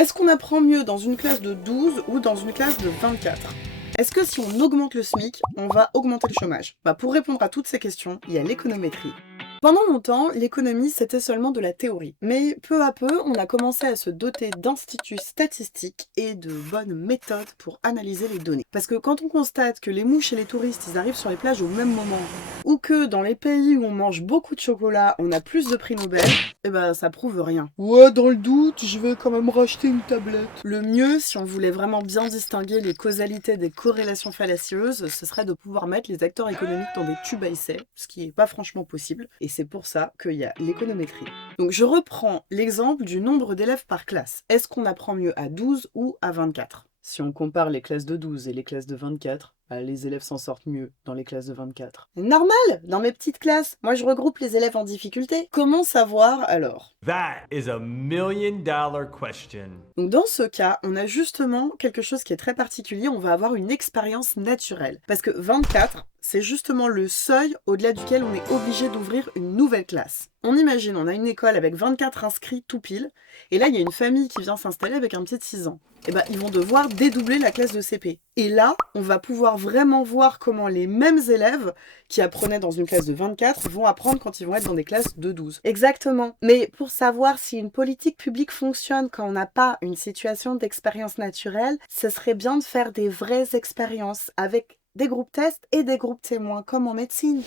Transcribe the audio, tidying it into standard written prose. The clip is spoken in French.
Est-ce qu'on apprend mieux dans une classe de 12 ou dans une classe de 24? Est-ce que si on augmente le SMIC, on va augmenter le chômage? Pour répondre à toutes ces questions, il y a l'économétrie. Pendant longtemps, l'économie, c'était seulement de la théorie. Mais peu à peu, on a commencé à se doter d'instituts statistiques et de bonnes méthodes pour analyser les données. Parce que quand on constate que les mouches et les touristes, ils arrivent sur les plages au même moment, ou que dans les pays où on mange beaucoup de chocolat, on a plus de prix Nobel, ça prouve rien. Ouais, dans le doute, je vais quand même racheter une tablette. Le mieux, si on voulait vraiment bien distinguer les causalités des corrélations fallacieuses, ce serait de pouvoir mettre les acteurs économiques dans des tubes à essai, ce qui n'est pas franchement possible. Et c'est pour ça qu'il y a l'économétrie. Donc je reprends l'exemple du nombre d'élèves par classe. Est-ce qu'on apprend mieux à 12 ou à 24? Si on compare les classes de 12 et les classes de 24, les élèves s'en sortent mieux dans les classes de 24. Normal, dans mes petites classes. Moi, je regroupe les élèves en difficulté. Comment savoir alors? That is a $1,000,000 question. Donc dans ce cas, on a justement quelque chose qui est très particulier, on va avoir une expérience naturelle. Parce que 24, c'est justement le seuil au-delà duquel on est obligé d'ouvrir une nouvelle classe. On imagine, on a une école avec 24 inscrits tout pile, et là il y a une famille qui vient s'installer avec un petit de 6 ans. Ils vont devoir dédoubler la classe de CP. Et là, on va pouvoir vraiment voir comment les mêmes élèves qui apprenaient dans une classe de 24 vont apprendre quand ils vont être dans des classes de 12. Exactement. Mais pour savoir si une politique publique fonctionne quand on n'a pas une situation d'expérience naturelle, ce serait bien de faire des vraies expériences avec des groupes tests et des groupes témoins comme en médecine.